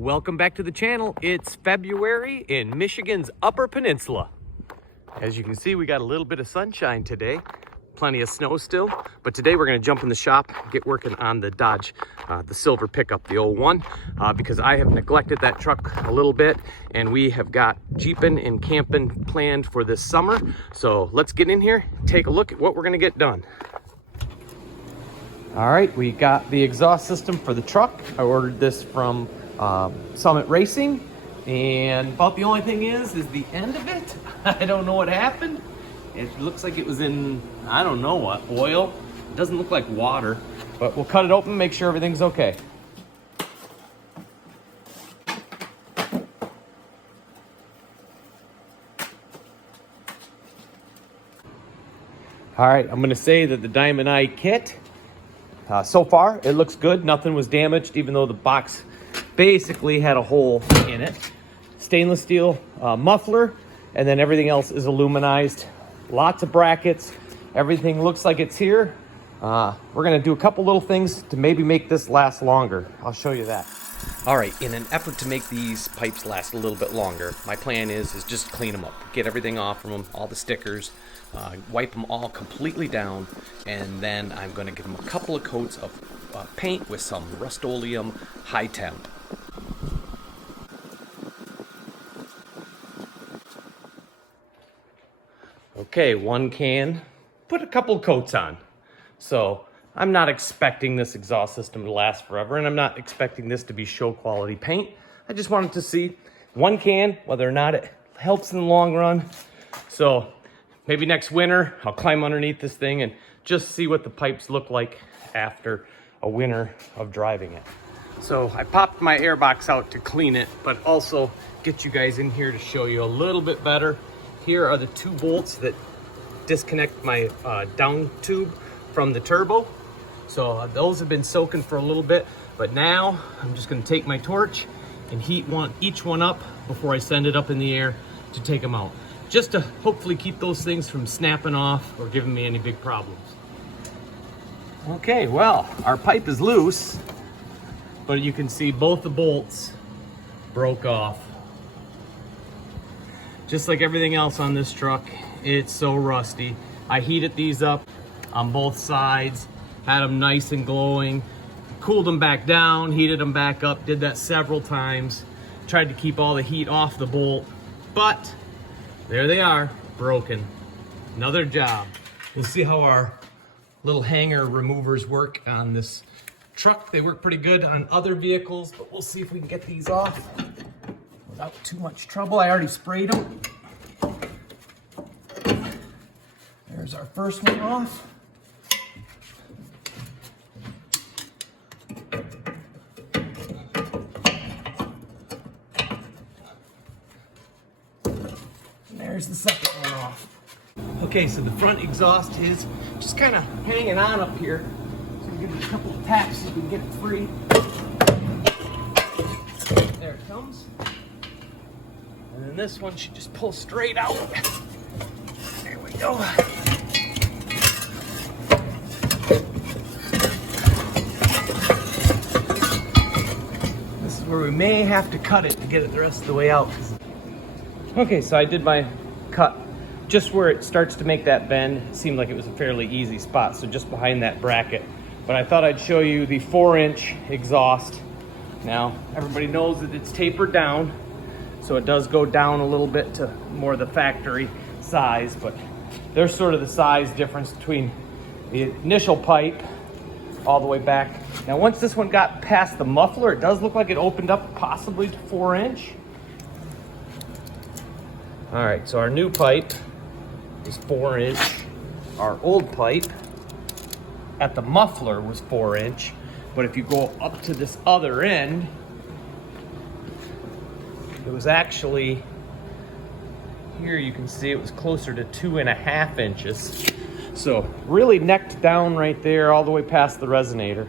Welcome back to the channel. It's February in Michigan's Upper Peninsula. As you can see, we got a little bit of sunshine today. Plenty of snow still, but today we're going to jump in the shop, get working on the Dodge, the silver pickup, the 01, because I have neglected that truck a little bit, and we have got Jeeping and camping planned for this summer. So let's get in here, take a look at what we're going to get done. All right, we got the exhaust system for the truck. I ordered this from Summit Racing, and about the only thing is the end of it. I don't know what happened. It looks like it was in, I don't know what, oil. It doesn't look like water, but we'll cut it open, make sure everything's okay. All right, I'm gonna say that the Diamond Eye kit, so far, it looks good. Nothing was damaged, even though the box basically had a hole in it. Stainless steel muffler, and then everything else is aluminized. Lots of brackets. Everything looks like it's here. We're gonna do a couple little things to maybe make this last longer. I'll show you that. All right, in an effort to make these pipes last a little bit longer, my plan is just clean them up, get everything off from them, all the stickers, wipe them all completely down, and then I'm going to give them a couple of coats of paint with some Rust-Oleum high temp. Okay, one can, put a couple of coats on. So I'm not expecting this exhaust system to last forever, and I'm not expecting this to be show quality paint. I just wanted to see one can, whether or not it helps in the long run. So maybe next winter, I'll climb underneath this thing and just see what the pipes look like after a winter of driving it. So I popped my air box out to clean it, but also get you guys in here to show you a little bit better. Here are the two bolts that disconnect my down tube from the turbo. So those have been soaking for a little bit, but now I'm just gonna take my torch and heat each one up before I send it up in the air to take them out, just to hopefully keep those things from snapping off or giving me any big problems. Okay, well, our pipe is loose, but you can see both the bolts broke off. Just like everything else on this truck, it's so rusty. I heated these up on both sides, had them nice and glowing, cooled them back down, heated them back up, did that several times, tried to keep all the heat off the bolt, but there they are, broken. Another job. We'll see how our little hanger removers work on this truck. They work pretty good on other vehicles, but we'll see if we can get these off without too much trouble. I already sprayed them. There's our first one off. There's the second one off. Okay, so the front exhaust is just kind of hanging on up here. So I'm gonna give it a couple of taps so we can get it free. There it comes. And then this one should just pull straight out. There we go. This is where we may have to cut it to get it the rest of the way out. Okay, so I did my cut just where it starts to make that bend. It seemed like it was a fairly easy spot, so just behind that bracket. But I thought I'd show you the 4-inch exhaust. Now, everybody knows that it's tapered down, so it does go down a little bit to more the factory size, but there's sort of the size difference between the initial pipe all the way back. Now, once this one got past the muffler, it does look like it opened up possibly to 4-inch. All right, so our new pipe is 4-inch. Our old pipe at the muffler was 4-inch, but if you go up to this other end, it was actually, here you can see it was closer to 2.5 inches. So really necked down right there all the way past the resonator.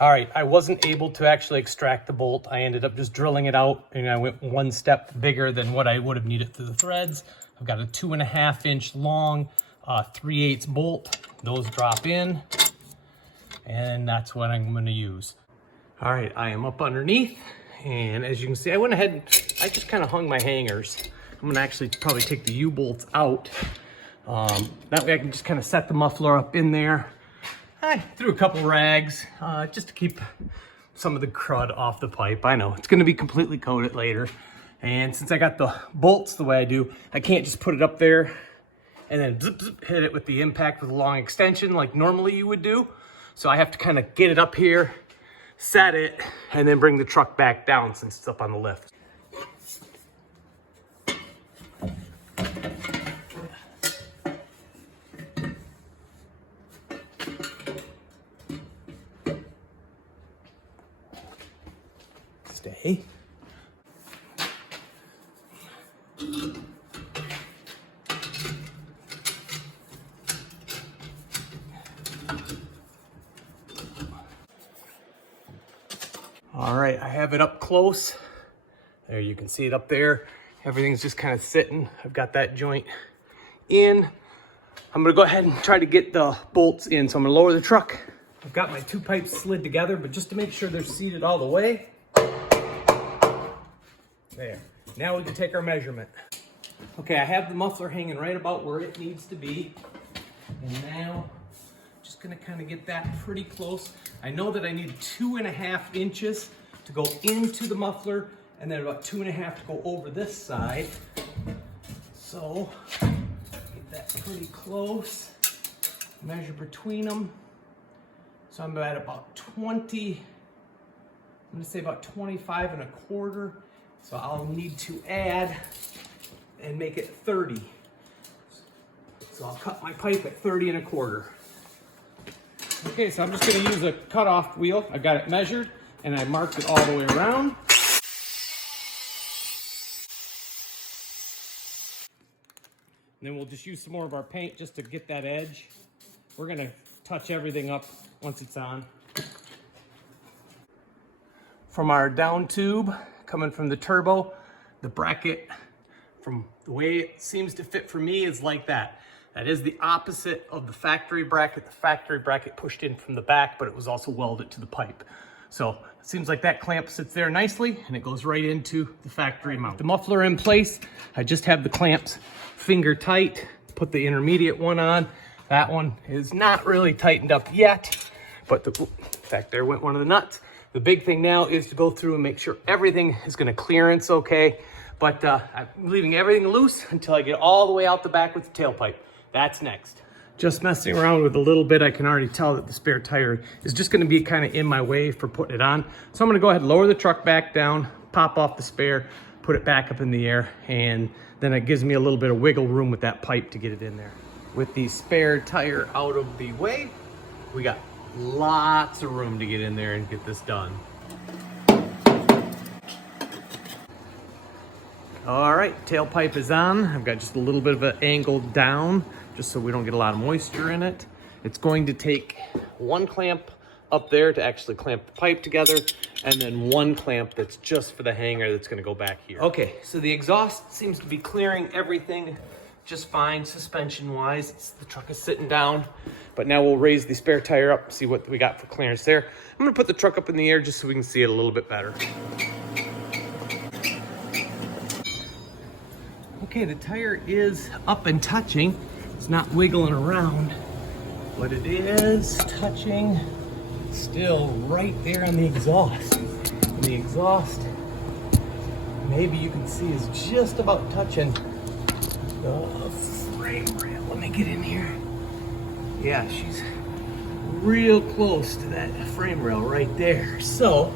All right, I wasn't able to actually extract the bolt. I ended up just drilling it out, and I went one step bigger than what I would have needed through the threads. I've got a 2.5 inch long 3/8 bolt. Those drop in, and that's what I'm gonna use. All right, I am up underneath, And as you can see, I went ahead and I just kind of hung my hangers. I'm gonna actually probably take the U-bolts out. That way I can just kind of set the muffler up in there. I threw a couple rags just to keep some of the crud off the pipe. I know, it's gonna be completely coated later. And since I got the bolts the way I do, I can't just put it up there and then zip, zip, hit it with the impact with a long extension like normally you would do. So I have to kind of get it up here, set it, and then bring the truck back down since it's up on the lift. Stay. All right, I have it up close. There, you can see it up there. Everything's just kind of sitting. I've got that joint in. I'm gonna go ahead and try to get the bolts in. So I'm gonna lower the truck. I've got my two pipes slid together, but just to make sure they're seated all the way. There, now we can take our measurement. Okay, I have the muffler hanging right about where it needs to be. And now, just gonna kind of get that pretty close. I know that I need 2.5 inches to go into the muffler and then about 2.5 to go over this side. So, get that pretty close. Measure between them. So I'm at about 20, I'm gonna say about 25.25. So I'll need to add and make it 30. So I'll cut my pipe at 30.25. Okay, so I'm just gonna use a cutoff wheel. I got it measured and I marked it all the way around. And then we'll just use some more of our paint just to get that edge. We're gonna touch everything up once it's on. From our down tube, coming from the turbo, the bracket, from the way it seems to fit for me, is like that. That is the opposite of the factory bracket. The factory bracket pushed in from the back, but it was also welded to the pipe. So it seems like that clamp sits there nicely and it goes right into the factory mount. The muffler in place, I just have the clamps finger tight, put the intermediate one on. That one is not really tightened up yet, but in fact, there went one of the nuts. The big thing now is to go through and make sure everything is gonna clearance okay. But I'm leaving everything loose until I get all the way out the back with the tailpipe. That's next. Just messing around with a little bit, I can already tell that the spare tire is just gonna be kind of in my way for putting it on. So I'm gonna go ahead and lower the truck back down, pop off the spare, put it back up in the air, and then it gives me a little bit of wiggle room with that pipe to get it in there. With the spare tire out of the way, we got lots of room to get in there and get this done. All right, tailpipe is on. I've got just a little bit of an angle down just so we don't get a lot of moisture in it. It's going to take one clamp up there to actually clamp the pipe together, and then one clamp that's just for the hanger that's gonna go back here. Okay, so the exhaust seems to be clearing everything just fine suspension-wise. The truck is sitting down, but now we'll raise the spare tire up, see what we got for clearance there. I'm gonna put the truck up in the air just so we can see it a little bit better. Okay, the tire is up and touching. It's not wiggling around, but it is touching still right there on the exhaust. And the exhaust, maybe you can see, is just about touching the frame rail. Let me get in here. Yeah, she's real close to that frame rail right there. So,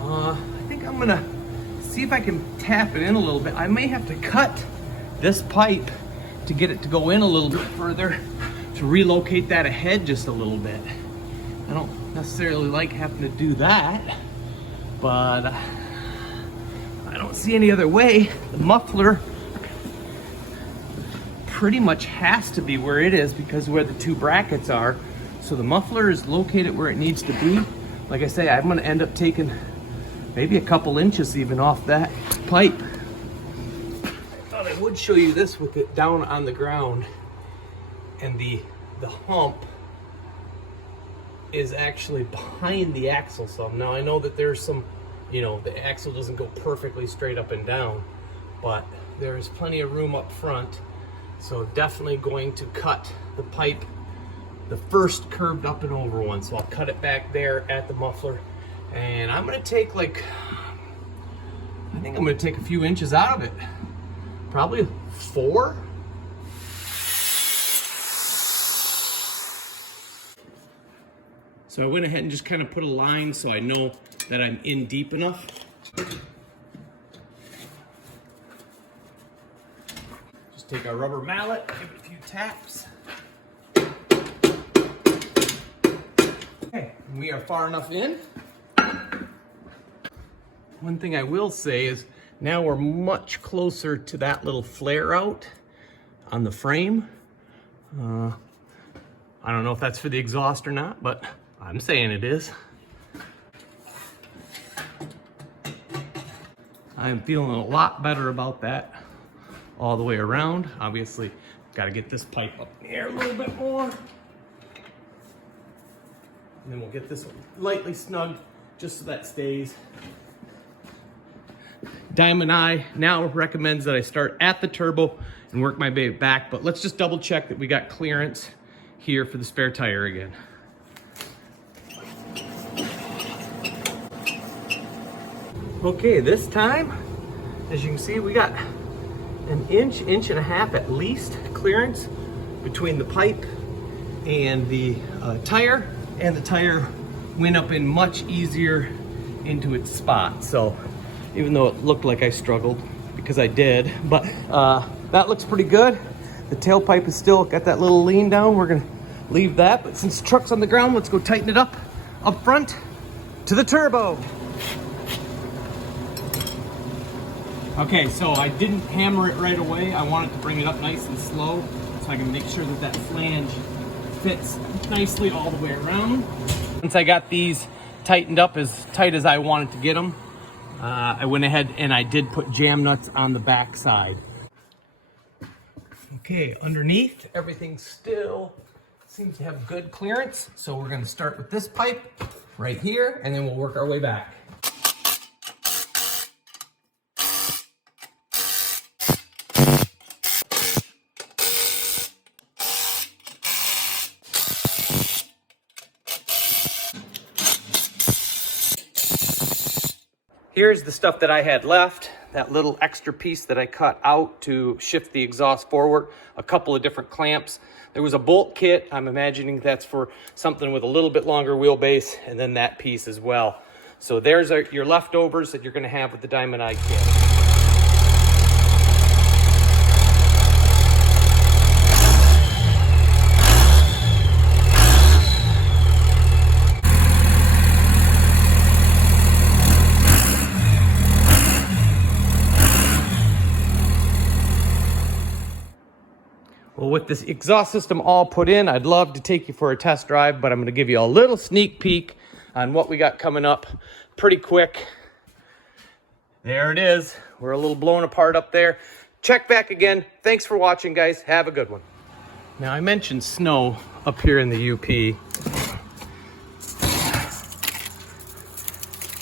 I think I'm gonna see if I can tap it in a little bit. I may have to cut this pipe to get it to go in a little bit further to relocate that ahead just a little bit. I don't necessarily like having to do that, but I don't see any other way. The muffler pretty much has to be where it is because of where the two brackets are. So the muffler is located where it needs to be. Like I say, I'm gonna end up taking maybe a couple inches even off that pipe. I thought I would show you this with it down on the ground, and the hump is actually behind the axle. So now I know that there's some you know, the axle doesn't go perfectly straight up and down, but there's plenty of room up front. So definitely going to cut the pipe, the first curved up and over one. So I'll cut it back there at the muffler, and I'm gonna take I think I'm gonna take a few inches out of it. Probably 4. So I went ahead and just kind of put a line so I know that I'm in deep enough. Just take our rubber mallet, give it a few taps. Okay, we are far enough in. One thing I will say is now we're much closer to that little flare out on the frame. I don't know if that's for the exhaust or not, but I'm saying it is. I am feeling a lot better about that all the way around. Obviously, got to get this pipe up in the air a little bit more. And then we'll get this one lightly snug just so that stays. Diamond Eye now recommends that I start at the turbo and work my way back, but let's just double check that we got clearance here for the spare tire again. Okay, this time, as you can see, we got an inch and a half at least clearance between the pipe and the tire, and the tire went up in much easier into its spot. So even though it looked like I struggled, because I did, but that looks pretty good. The tailpipe is still got that little lean down. We're gonna leave that, but since the truck's on the ground, let's go tighten it up front to the turbo. Okay, so I didn't hammer it right away. I wanted to bring it up nice and slow so I can make sure that that flange fits nicely all the way around. Once I got these tightened up as tight as I wanted to get them, I went ahead and I did put jam nuts on the back side. Okay, underneath, everything still seems to have good clearance. So we're gonna start with this pipe right here, and then we'll work our way back. Here's the stuff that I had left, that little extra piece that I cut out to shift the exhaust forward, a couple of different clamps. There was a bolt kit. I'm imagining that's for something with a little bit longer wheelbase, and then that piece as well. So there's your leftovers that you're gonna have with the Diamond Eye kit. Well, with this exhaust system all put in, I'd love to take you for a test drive, but I'm gonna give you a little sneak peek on what we got coming up pretty quick. There it is. We're a little blown apart up there. Check back again. Thanks for watching, guys. Have a good one. Now, I mentioned snow up here in the UP,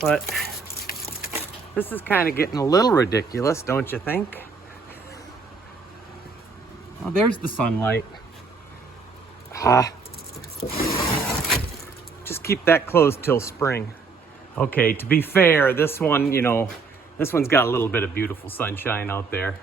but this is kind of getting a little ridiculous, don't you think? Oh, there's the sunlight. Just keep that closed till spring. Okay, to be fair, this one, you know, this one's got a little bit of beautiful sunshine out there.